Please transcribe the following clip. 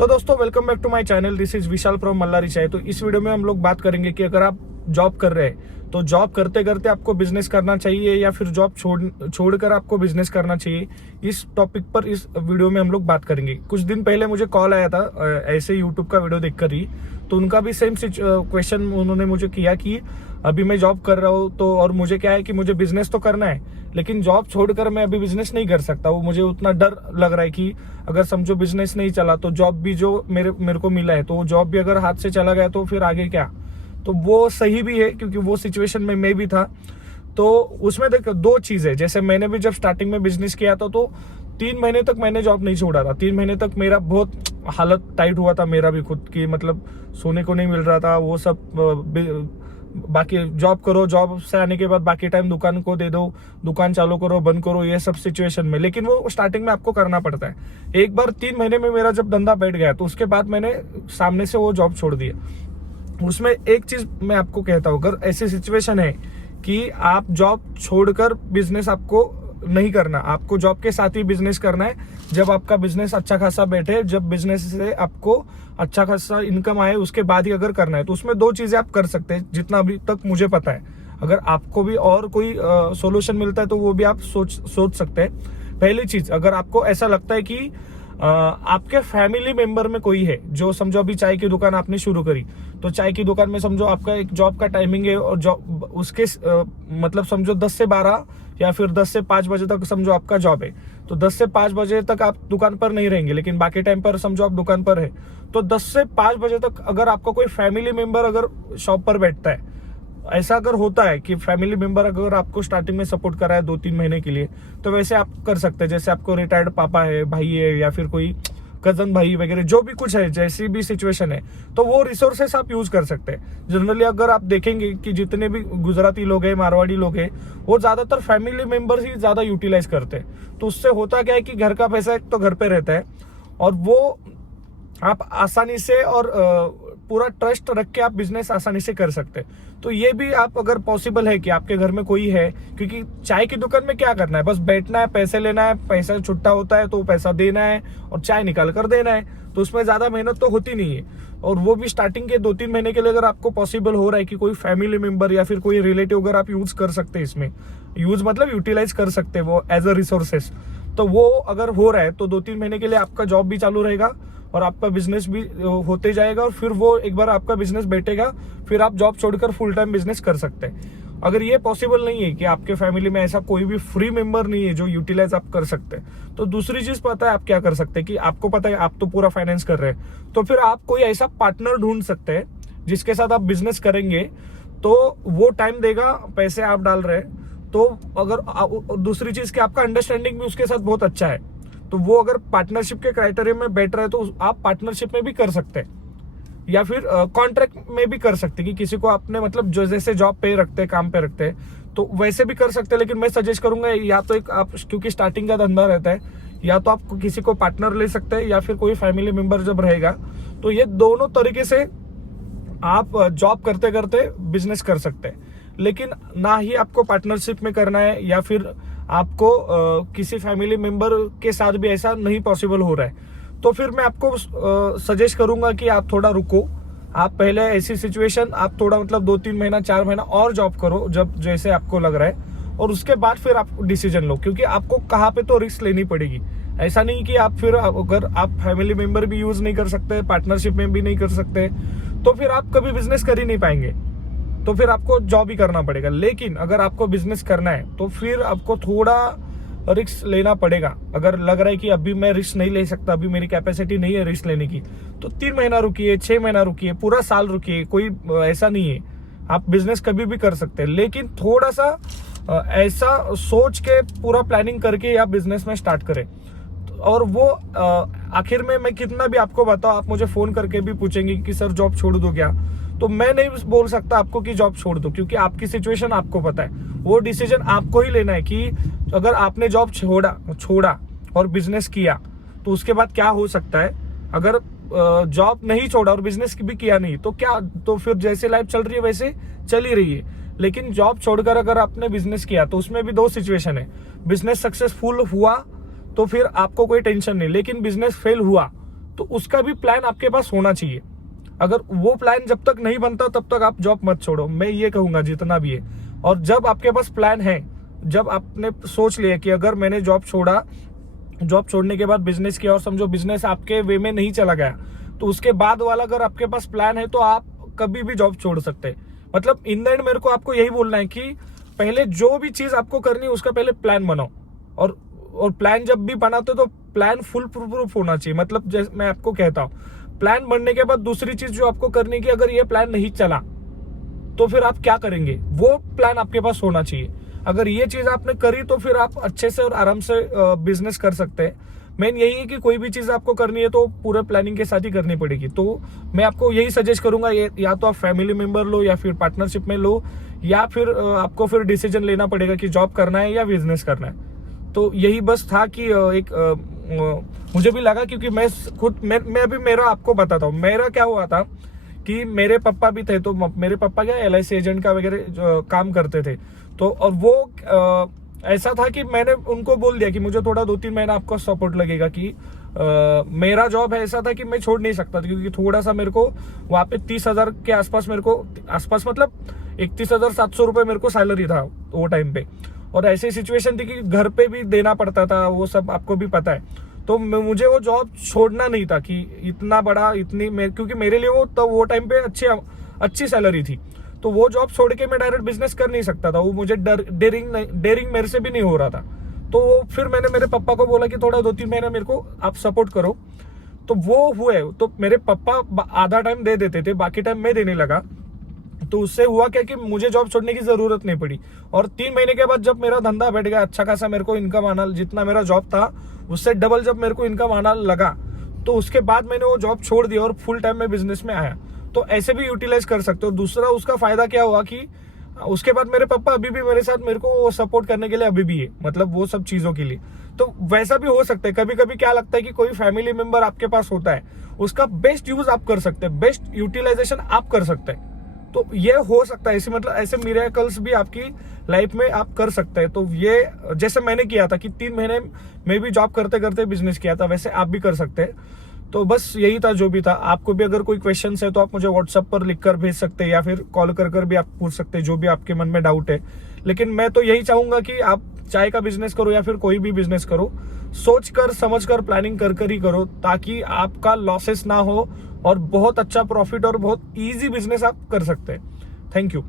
तो दोस्तों welcome back to my channel. This is Vishal from Mallari Chai. तो इस वीडियो में हम लोग बात करेंगे कि अगर आप जॉब कर रहे हैं तो जॉब करते करते आपको बिजनेस करना चाहिए या फिर जॉब छोड़कर आपको बिजनेस करना चाहिए। इस टॉपिक पर इस वीडियो में हम लोग बात करेंगे। कुछ दिन पहले मुझे कॉल आया था ऐसे यूट्यूब का वीडियो देखकर ही, तो उनका भी सेम क्वेश्चन उन्होंने मुझे किया कि अभी मैं जॉब कर रहा हूँ तो और मुझे क्या है कि मुझे बिजनेस तो करना है, लेकिन जॉब छोड़कर मैं अभी बिजनेस नहीं कर सकता। वो मुझे उतना डर लग रहा है कि अगर समझो बिजनेस नहीं चला तो जॉब भी जो मेरे को मिला है तो वो जॉब भी अगर हाथ से चला गया तो फिर आगे क्या। तो वो सही भी है क्योंकि वो सिचुएशन में मैं भी था। तो उसमें देखो दो चीज है। जैसे मैंने भी जब स्टार्टिंग में बिजनेस किया था तो 3 महीने तक मैंने जॉब नहीं छोड़ा था। 3 महीने तक मेरा बहुत हालत टाइट हुआ था, मेरा भी खुद की, मतलब सोने को नहीं मिल रहा था वो सब। बाकी जॉब करो, जॉब से आने के बाद बाकी टाइम दुकान को दे दो, दुकान चालू करो बंद करो, ये सब सिचुएशन में। लेकिन वो स्टार्टिंग में आपको करना पड़ता है। एक बार 3 महीने में मेरा जब धंधा बैठ गया तो उसके बाद मैंने सामने से वो जॉब छोड़ दिया। उसमें एक चीज मैं आपको कहता हूँ, अगर ऐसी सिचुएशन है कि आप जॉब छोड़कर बिजनेस आपको नहीं करना, आपको जॉब के साथ ही बिजनेस करना है। जब आपका बिजनेस अच्छा खासा बैठे, जब बिजनेस से आपको अच्छा खासा इनकम आए, उसके बाद ही अगर करना है तो उसमें 2 चीजें आप कर सकते हैं, जितना अभी तक मुझे पता है। अगर आपको भी और कोई सॉल्यूशन मिलता है तो वो भी आप सोच सकते हैं। पहली चीज, अगर आपको ऐसा लगता है कि आपके फैमिली मेंबर में कोई है जो समझो अभी चाय की दुकान आपने शुरू करी, तो चाय की दुकान में समझो आपका एक जॉब का टाइमिंग है और जॉब उसके मतलब समझो 10 से 12 या फिर 10 से 5 बजे तक समझो आपका जॉब है। तो 10 से 5 बजे तक आप दुकान पर नहीं रहेंगे, लेकिन बाकी टाइम पर समझो आप दुकान पर है। तो 10 से 5 बजे तक अगर आपका कोई फैमिली मेंबर अगर शॉप पर बैठता है, ऐसा अगर होता है कि फैमिली मेंबर अगर आपको स्टार्टिंग में सपोर्ट करा है 2-3 महीने के लिए, तो वैसे आप कर सकते हैं। जैसे आपको रिटायर्ड पापा है, भाई है, या फिर कोई कजन भाई वगैरह जो भी कुछ है, जैसी भी सिचुएशन है, तो वो रिसोर्सेस आप यूज कर सकते हैं। जनरली अगर आप देखेंगे कि जितने भी गुजराती लोग हैं, मारवाड़ी लोग हैं, वो ज्यादातर फैमिली मेंबर्स ही ज्यादा यूटिलाइज करते हैं। तो उससे होता क्या है कि घर का पैसा एक तो घर पे रहता है और वो आप आसानी से और पूरा ट्रस्ट रख के आप बिजनेस आसानी से कर सकते हैं। तो ये भी आप अगर पॉसिबल है कि आपके घर में कोई है, क्योंकि चाय की दुकान में क्या करना है, बस बैठना है, पैसे लेना है, पैसा छुट्टा होता है तो पैसा देना है और चाय निकाल कर देना है। तो उसमें ज्यादा मेहनत तो होती नहीं है। और वो भी स्टार्टिंग के 2-3 महीने के लिए अगर आपको पॉसिबल हो रहा है कि कोई फैमिली मेंबर या फिर कोई रिलेटिव अगर आप यूज कर सकते हैं, इसमें यूज मतलब यूटिलाइज कर सकते हैं वो एज अ रिसोर्सेस, तो वो अगर हो रहा है तो 2-3 महीने के लिए आपका जॉब भी चालू रहेगा और आपका बिजनेस भी होते जाएगा। और फिर वो एक बार आपका बिजनेस बैठेगा, फिर आप जॉब छोड़कर फुल टाइम बिजनेस कर सकते हैं। अगर ये पॉसिबल नहीं है कि आपके फैमिली में ऐसा कोई भी फ्री मेंबर नहीं है जो यूटिलाइज आप कर सकते हैं, तो दूसरी चीज पता है आप क्या कर सकते हैं कि आपको पता है आप तो पूरा फाइनेंस कर रहे हैं, तो फिर आप कोई ऐसा पार्टनर ढूंढ सकते हैं जिसके साथ आप बिजनेस करेंगे। तो वो टाइम देगा, पैसे आप डाल रहे हैं, तो अगर दूसरी चीज कि आपका अंडरस्टैंडिंग भी उसके साथ बहुत अच्छा है, तो वो अगर पार्टनरशिप के क्राइटेरिया में बैठ रहे हैं तो आप पार्टनरशिप में भी कर सकते हैं या फिर कॉन्ट्रैक्ट में भी कर सकते हैं कि किसी को आपने मतलब जो जैसे जॉब पे रखते हैं, काम पे रखते हैं, तो वैसे भी कर सकते हैं। लेकिन मैं सजेस्ट करूंगा या तो एक आप, क्योंकि स्टार्टिंग का धंधा रहता है, या तो आप किसी को पार्टनर ले सकते हैं या फिर कोई फैमिली मेंबर जब रहेगा, तो ये दोनों तरीके से आप जॉब करते करते बिजनेस कर सकते हैं। लेकिन ना ही आपको पार्टनरशिप में करना है या फिर आपको किसी फैमिली मेंबर के साथ भी ऐसा नहीं पॉसिबल हो रहा है, तो फिर मैं आपको सजेस्ट करूंगा कि आप थोड़ा रुको। आप पहले ऐसी सिचुएशन आप थोड़ा मतलब 2-3 महीना 4 महीना और जॉब करो जब जैसे आपको लग रहा है, और उसके बाद फिर आप डिसीजन लो, क्योंकि आपको कहाँ पे तो रिस्क लेनी पड़ेगी। ऐसा नहीं कि आप फिर अगर आप फैमिली मेंबर भी यूज नहीं कर सकते, पार्टनरशिप में भी नहीं कर सकते, तो फिर आप कभी बिजनेस कर ही नहीं पाएंगे, तो फिर आपको जॉब ही करना पड़ेगा। लेकिन अगर आपको बिजनेस करना है तो फिर आपको थोड़ा रिस्क लेना पड़ेगा। अगर लग रहा है कि अभी मैं रिस्क नहीं ले सकता, अभी मेरी कैपेसिटी नहीं है रिस्क लेने की, तो 3 महीना रुकिए, 6 महीना रुकिए, पूरा साल रुकिए, कोई ऐसा नहीं है। आप बिजनेस कभी भी कर सकते हैं, लेकिन थोड़ा सा ऐसा सोच के पूरा प्लानिंग करके आप बिजनेस में स्टार्ट करें। और वो आखिर में मैं कितना भी आपको बताऊं, आप मुझे फोन करके भी पूछेंगे कि सर जॉब छोड़ दो क्या, तो मैं नहीं बोल सकता आपको कि जॉब छोड़ दो, क्योंकि आपकी सिचुएशन आपको पता है। वो डिसीजन आपको ही लेना है कि अगर आपने जॉब छोड़ा और बिजनेस किया तो उसके बाद क्या हो सकता है। अगर जॉब नहीं छोड़ा और बिजनेस भी किया नहीं तो क्या, तो फिर जैसे लाइफ चल रही है वैसे चल ही रही है। लेकिन जॉब छोड़कर अगर आपने बिजनेस किया तो उसमें भी 2 सिचुएशन है। बिजनेस सक्सेसफुल हुआ तो फिर आपको कोई टेंशन नहीं, लेकिन बिजनेस फेल हुआ तो उसका भी प्लान आपके पास होना चाहिए। अगर वो प्लान जब तक नहीं बनता तब तक आप जॉब मत छोड़ो, मैं ये कहूंगा जितना भी है। और जब आपके पास प्लान है, जब आपने सोच लिया कि अगर मैंने जॉब छोड़ा, जॉब छोड़ने के बाद बिजनेस किया और समझो बिजनेस आपके वे में नहीं चला गया, तो उसके बाद वाला अगर आपके पास प्लान है तो आप कभी भी जॉब छोड़ सकते हैं। मतलब इन द एंड मेरे को आपको यही बोलना है कि पहले जो भी चीज आपको करनी है उसका पहले प्लान बनाओ, और प्लान जब भी बनाते हो तो प्लान फुल प्रूफ होना चाहिए। मतलब जैसे मैं आपको कहता हूँ, प्लान बनने के बाद दूसरी चीज जो आपको करनी की, अगर ये प्लान नहीं चला तो फिर आप क्या करेंगे, वो प्लान आपके पास होना चाहिए। अगर ये चीज आपने करी तो फिर आप अच्छे से और आराम से बिजनेस कर सकते हैं। मेन यही है कि कोई भी चीज आपको करनी है तो पूरे प्लानिंग के साथ ही करनी पड़ेगी। तो मैं आपको यही सजेस्ट करूंगा, या तो आप फैमिली मेंबर लो या फिर पार्टनरशिप में लो, या फिर आपको फिर डिसीजन लेना पड़ेगा कि जॉब करना है या बिजनेस करना है। तो यही बस था कि मुझे भी लगा, क्योंकि मैं अभी मेरा आपको बताता हूँ। मेरा क्या हुआ था कि मेरे पापा भी थे, तो मेरे पापा क्या LIC एजेंट का वगैरह काम करते थे। तो और वो ऐसा था कि मैंने उनको बोल दिया कि मुझे थोड़ा 2-3 महीना आपको सपोर्ट लगेगा, कि मेरा जॉब ऐसा था कि मैं छोड़ नहीं सकता था, क्योंकि थोड़ा सा मेरे को वहां पे 30,000 के आसपास, मेरे को आसपास मतलब 31,700 रुपए मेरे को सैलरी था वो टाइम पे। और ऐसी सिचुएशन थी कि घर पे भी देना पड़ता था, वो सब आपको भी पता है। तो मुझे वो जॉब छोड़ना नहीं था कि इतना बड़ा क्योंकि मेरे लिए वो टाइम पे अच्छी सैलरी थी। तो वो जॉब छोड़ के मैं डायरेक्ट बिजनेस कर नहीं सकता था, वो मुझे डेरिंग मेरे से भी नहीं हो रहा था। तो फिर मैंने मेरे पापा को बोला कि थोड़ा 2-3 महीना मेरे को आप सपोर्ट करो। तो वो हुए, तो मेरे पापा आधा टाइम दे देते थे, बाकी टाइम मैं देने लगा। तो उससे हुआ क्या कि मुझे जॉब छोड़ने की जरूरत नहीं पड़ी। और 3 महीने के बाद जब मेरा धंधा बैठ गया, अच्छा खासा मेरे को इनकम आना, जितना मेरा जॉब था उससे डबल जब मेरे को इनकम आना लगा, तो उसके बाद मैंने वो जॉब छोड़ दिया और फुल टाइम में बिजनेस में आया। तो ऐसे भी यूटिलाइज कर सकते हो। दूसरा उसका फायदा क्या हुआ कि उसके बाद मेरे पापा अभी भी मेरे साथ, मेरे को सपोर्ट करने के लिए अभी भी है, मतलब वो सब चीजों के लिए। तो वैसा भी हो सकता है। कभी कभी क्या लगता है कि कोई फैमिली मेंबर आपके पास होता है, उसका बेस्ट यूज आप कर सकते हैं, बेस्ट यूटिलाइजेशन आप कर सकते हैं। तो ये हो सकता है, ऐसे मतलब ऐसे मिरेकल्स भी आपकी लाइफ में आप कर सकते हैं। तो ये जैसे मैंने किया था कि 3 महीने में भी जॉब करते करते बिजनेस किया था, वैसे आप भी कर सकते हैं। तो बस यही था जो भी था। आपको भी अगर कोई क्वेश्चन है तो आप मुझे व्हाट्सएप पर लिखकर भेज सकते हैं, या फिर कॉल कर भी आप पूछ सकते हैं जो भी आपके मन में डाउट है। लेकिन मैं तो यही चाहूंगा कि आप चाय का बिजनेस करो या फिर कोई भी बिजनेस करो, सोच कर समझ कर प्लानिंग कर ही करो, ताकि आपका लॉसेस ना हो और बहुत अच्छा प्रॉफिट और बहुत इजी बिजनेस आप कर सकते हैं। Thank you.